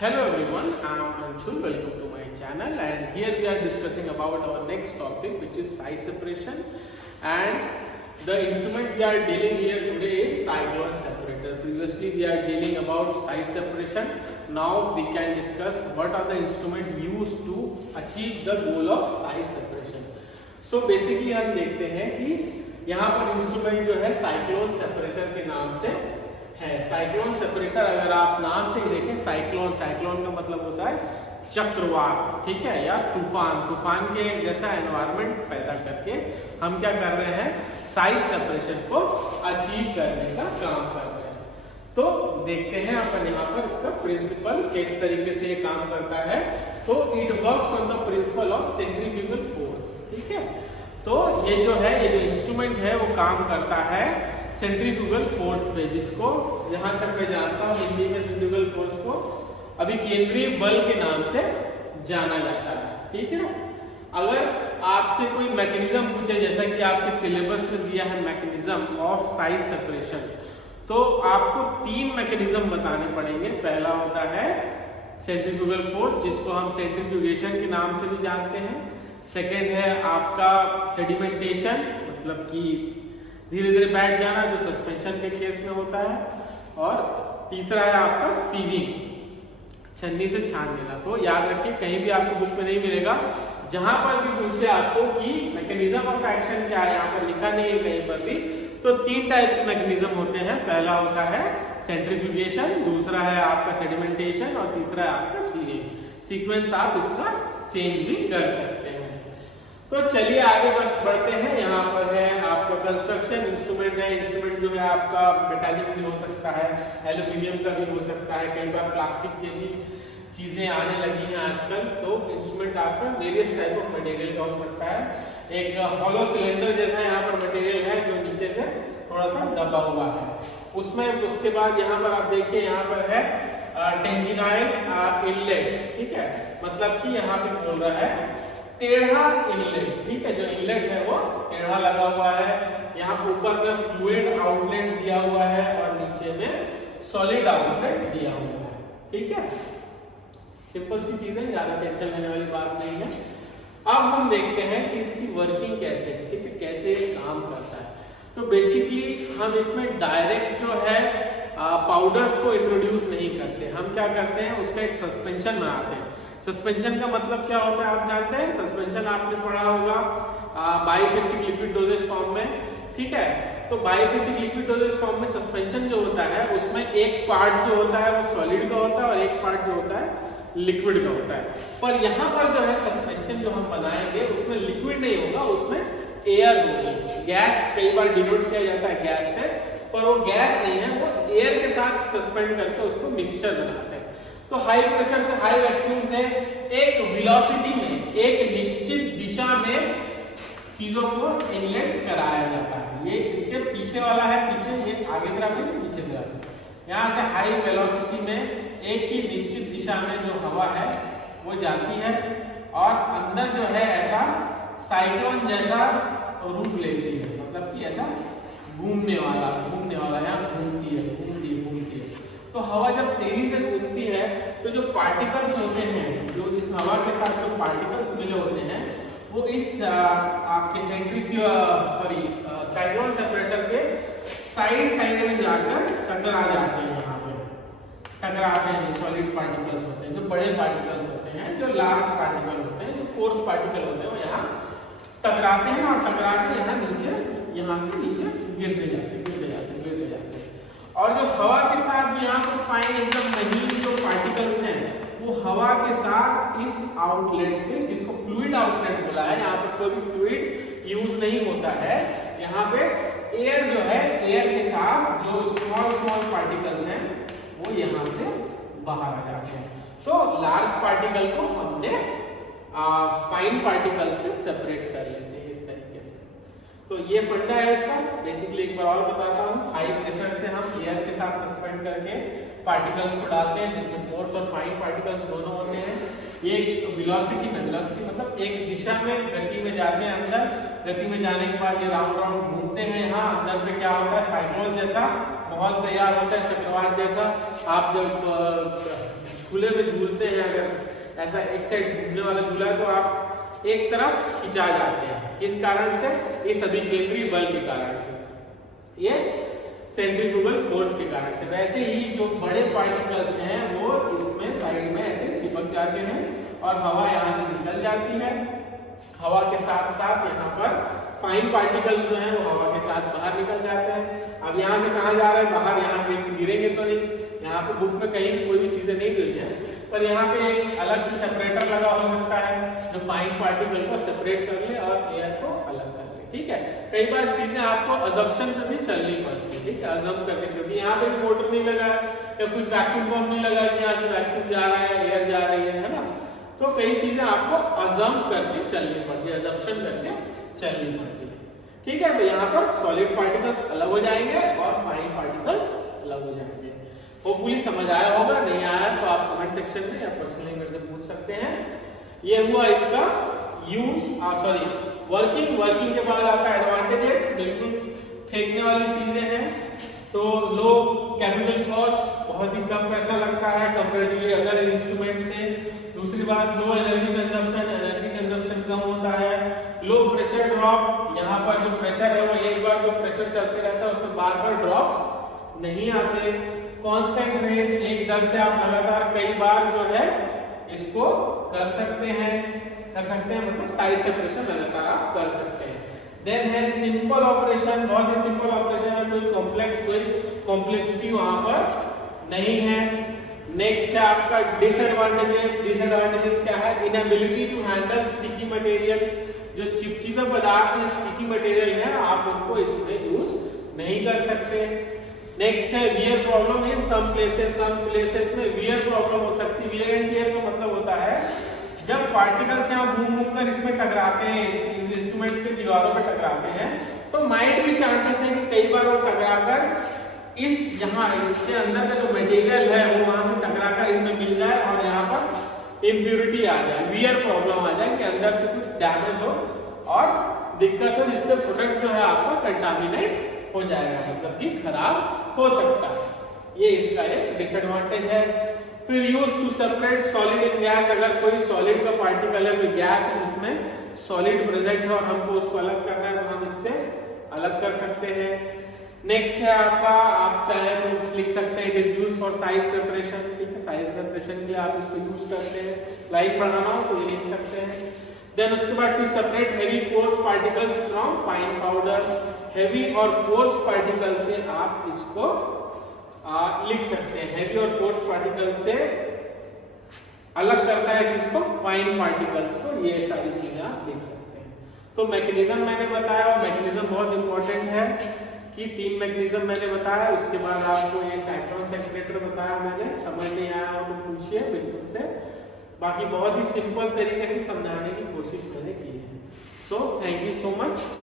Hello everyone, I am Anshul. Welcome to my channel, and here we are discussing about our next topic, which is size separation. And the instrument we are dealing here today is cyclone separator. Previously we are dealing about size separation. Now we can discuss what are the instruments used to achieve the goal of size separation. So basically हम देखते हैं कि यहाँ पर instrument जो है cyclone separator के नाम से है। साइक्लोन सेपरेटर अगर आप नाम से ही देखें, साइक्लोन का मतलब होता है चक्रवात, ठीक है, या तूफान के जैसा एनवायरनमेंट पैदा करके हम क्या कर रहे हैं, साइज सेपरेशन को अचीव करने का काम कर रहे हैं। तो देखते हैं अपन यहाँ पर इसका प्रिंसिपल किस तरीके से ये काम करता है। तो it works on the principle of centrifugal force, ठीक है। तो ये जो इंस्ट्रूमेंट है वो काम करता है सेंट्रीफ्यूगल फोर्स पे, जिसको जहां तक मैं जानता हूं हिंदी में सेंट्रीफ्यूगल फोर्स को अभी केंद्रीय बल के नाम से जाना जाता है, ठीक है। अगर आपसे कोई मैकेनिज्म पूछे, जैसा कि आपके सिलेबस में दिया है मैकेनिज्म ऑफ साइज सेपरेशन, तो आपको 3 मैकेनिज्म बताने पड़ेंगे। पहला होता है सेंट्रीफ्यूगल फोर्स, जिसको हम सेंट्रीफ्यूगेशन के नाम से भी जानते हैं। सेकेंड है आपका सेडिमेंटेशन, मतलब कि धीरे धीरे बैठ जाना, जो सस्पेंशन के केस में होता है। और तीसरा है आपका सीविंग, छन्नी से छान देना। तो याद रखिए, कहीं भी आपको बुक में नहीं मिलेगा, जहां पर भी पूछे आपको कि मैकेनिज्म ऑफ एक्शन क्या है, यहाँ पर लिखा नहीं है कहीं पर भी। तो 3 टाइप के मैकेनिज्म होते हैं। पहला होता है सेंट्रीफ्यूगेशन, दूसरा है आपका सेडिमेंटेशन और तीसरा है आपका सीविंग। सीक्वेंस आप इसका चेंज भी कर सकते हैं। तो चलिए आगे बढ़ते हैं। यहाँ पर है आपका कंस्ट्रक्शन इंस्ट्रूमेंट है। इंस्ट्रूमेंट जो है आपका मेटालिक भी हो सकता है, एल्यूमिनियम का भी हो सकता है, कई बार प्लास्टिक के भी चीजें आने लगी हैं आजकल। तो इंस्ट्रूमेंट आपका वेरियस टाइप ऑफ मटेरियल का हो सकता है। एक हॉलो सिलेंडर जैसा यहाँ पर मटेरियल है जो नीचे से थोड़ा सा दबा हुआ है उसमें। उसके बाद यहाँ पर आप देखिए, यहाँ पर है टेंजिनाइल इनलेट, ठीक है, मतलब कि यहाँ पे बोल रहा है टेढ़ा इनलेट, ठीक है। जो इनलेट है वो टेढ़ा लगा हुआ है। यहाँ ऊपर में फ्लूइड आउटलेट दिया हुआ है और नीचे में सॉलिड आउटलेट दिया हुआ है, ठीक है। सिंपल सी चीज है, ज्यादा टेंशन लेने वाली बात नहीं है। अब हम देखते हैं कि इसकी वर्किंग कैसे, ठीक है, कैसे काम करता है। तो बेसिकली हम इसमें डायरेक्ट जो है पाउडर्स को इंट्रोड्यूस नहीं करते। हम क्या करते हैं, उसका एक सस्पेंशन बनाते हैं। सस्पेंशन का मतलब क्या होता है आप जानते हैं। सस्पेंशन आपने पढ़ा होगा बाइफेसिक लिक्विड डोजेज फॉर्म में, ठीक है। तो बाइफेसिक लिक्विड डोजेज फॉर्म में सस्पेंशन जो होता है उसमें एक पार्ट जो होता है वो सॉलिड का होता है और एक पार्ट जो होता है लिक्विड का होता है। पर यहाँ पर जो है सस्पेंशन जो हम बनाएंगे उसमें लिक्विड नहीं होगा, उसमें एयर होगी। गैस कई बार डिनोट किया जाता है गैस से, पर वो गैस नहीं है, वो एयर के साथ सस्पेंड करके उसको मिक्सचर बनाते हैं। तो हाई प्रेशर से हाई वैक्यूम से एक वेलोसिटी में, एक निश्चित दिशा में चीजों को इनलेट कराया जाता है। ये इसके पीछे वाला है, पीछे ये आगे तरफ है, पीछे तरफ है। यहाँ से हाई वेलोसिटी में एक ही निश्चित दिशा में जो हवा है वो जाती है और अंदर जो है ऐसा साइक्लोन जैसा रूप लेती है, मतलब कि ऐसा घूमने वाला यहाँ घूमती है। तो हवा जब तेजी से घूमती है तो जो पार्टिकल्स होते हैं, जो इस हवा के साथ जो पार्टिकल्स मिले होते हैं, वो इस आपके साइक्लोन सेपरेटर के साइड में जाकर टकरा जाते हैं। यहाँ पे टकराते हैं, जो सॉलिड पार्टिकल्स होते हैं, जो बड़े पार्टिकल्स होते हैं, जो लार्ज पार्टिकल होते हैं, जो फोर्स पार्टिकल होते हैं, वो यहाँ टकराते हैं और टकरा के यहाँ से नीचे गिरते जाते हैं। और जो हवा के साथ जो यहाँ पर फाइन एकदम महीन जो पार्टिकल्स हैं, वो हवा के साथ इस आउटलेट से, जिसको फ्लूइड आउटलेट बोला है, यहाँ पर कोई भी फ्लूइड यूज नहीं होता है। यहाँ पे एयर जो है, एयर के साथ जो स्मॉल पार्टिकल्स हैं वो यहाँ से बाहर आ जाते हैं। तो लार्ज पार्टिकल को हमने फाइन पार्टिकल से सेपरेट कर लेते हैं इस तरीके से। तो ये फंडा है इसका। बेसिकली एक बार और बताता हूँ। हाई प्रेशर से हम एयर के साथ सस्पेंड करके पार्टिकल्स को डालते हैं, जिसमें कोर्स और फाइन पार्टिकल्स दोनों होते हैं। ये वेलोसिटी मतलब एक दिशा में गति में जाते हैं। अंदर गति में जाने के बाद ये राउंड घूमते हैं। यहाँ अंदर पे क्या होता है, साइक्लोन जैसा माहौल तैयार होता है, चक्रवात जैसा। आप जब झूले में झूलते हैं, अगर ऐसा एक साइड घूमने वाला झूला है तो आप एक तरफ खिंचा जाते हैं, किस कारण से? इस अधिकेंद्रीय बल के कारण से, ये सेंट्रीफ्यूगल फोर्स के कारण से। वैसे ही जो बड़े पार्टिकल्स हैं वो इसमें साइड में ऐसे चिपक जाते हैं और हवा यहाँ से निकल जाती है। हवा के साथ साथ यहाँ पर फाइन पार्टिकल्स जो हैं वो हवा के साथ बाहर निकल जाते हैं। अब यहाँ से कहाँ जा रहा है? बाहर। यहाँ पे गिरेंगे तो नहीं, यहाँ पे बुक में कहीं भी कोई भी चीजें नहीं गिरी है, पर यहाँ पे एक अलग से सेपरेटर लगा हो सकता है जो फाइन पार्टिकल को सेपरेट कर ले और एयर को अलग कर ले। ठीक है, कई बार चीजें आपको अजम्पशन पे भी चलनी पड़ती है। ठीक है, अजम्प करके, क्योंकि यहाँ पे मोटर नहीं लगा या कुछ वैक्यूम पंप नहीं लगा कि यहाँ से वैक्यूम जा रहा है, एयर जा रही है ना, तो कई चीजें आपको अजम्प करके चलनी पड़ती है, अजम्पशन करके चलनी पड़ती है। ठीक है, तो यहाँ पर सॉलिड पार्टिकल्स अलग हो जाएंगे और फाइन पार्टिकल्स अलग हो जाएंगे। होपफुली समझ आया होगा, नहीं आया तो आप कमेंट सेक्शन में या पर्सनली मेरे से पूछ सकते हैं। ये हुआ इसका वर्किंग के बाद आपका एडवांटेजेस, बिल्कुल फेंकने वाली चीजें हैं। तो लो कैपिटल कॉस्ट, बहुत ही कम पैसा लगता है कंपैरेटिवली अदर इंस्ट्रूमेंट से। दूसरी बात, लो एनर्जी कंजम्पशन कम होता है। लो प्रेशर ड्रॉप, यहाँ पर जो प्रेशर है वो एक बार जो प्रेशर चलते रहता है उसमें बार बार ड्रॉप्स नहीं आते। कांस्टेंट रेट, एक दर से आप लगातार कई बार जो है इसको कर सकते हैं मतलब साइज सेपरेशन लगातार आप कर सकते हैं। देन है सिंपल ऑपरेशन, बहुत ही सिंपल ऑपरेशन है, कोई कॉम्प्लेक्स, कोई कॉम्प्लेक्सिटी वहां पर नहीं है। नेक्स्ट है आपका डिसएडवांटेजेस क्या है? Inability to handle sticky material, जो चिपचिपे पदार्थ है, स्टिकी मटेरियल है, आप उनको इसमें यूज नहीं कर सकते। नेक्स्ट है wear problem in some places में वियर प्रॉब्लम हो सकती है। वियर एंड टियर का मतलब होता है जब पार्टिकल्स यहाँ घूम कर इसमें टकराते हैं, इस इंस्ट्रूमेंट के दीवारों पे टकराते हैं, तो माइट भी चांसेस है कि कई बार वो टकराकर इसके अंदर का जो मटेरियल है वो वहां से टकराकर इनमें मिल जाए और यहाँ पर इम्प्योरिटी आ जाए, वियर प्रॉब्लम आ जाए कि अंदर से कुछ डैमेज हो और दिक्कत हो, जिससे प्रोडक्ट जो है आपका कंटामिनेट हो जाएगा, मतलब कि खराब हो सकता है। ये इसका एक डिसएडवांटेज है। फिर use to separate solid and gas, अगर कोई सॉलिड का पार्टिकल है, कोई गैस है जिसमें सॉलिड प्रेजेंट है और हमको उसको अलग करना है, तो हम इससे अलग कर सकते हैं। नेक्स्ट है आपका, आप चाहे तो लिख सकते हैं it is use for size separation. ठीक है, साइज सेपरेशन के लिए आप इसको यूज करते हैं, लाइट बढ़ाना हो तो ये लिख सकते हैं। देन उसके बाद to separate heavy coarse particles from fine powder, heavy और कोर्स पार्टिकल से आप इसको लिख सकते हैं। हेवी और कोर्स पार्टिकल से अलग करता है किसको? फाइन पार्टिकल्स को। ये सारी चीजें आप लिख सकते हैं। तो मैकेनिज्म मैंने बताया, और मैकेनिज्म बहुत इंपॉर्टेंट है कि 3 मैकेनिज्म मैंने बताया। उसके बाद आपको ये साइक्लोन सेपरेटर बताया मैंने, समझ नहीं आया हो तो पूछिए बिल्कुल से। बाकी बहुत ही सिंपल तरीके से समझाने की कोशिश मैंने की है। So thank you so much.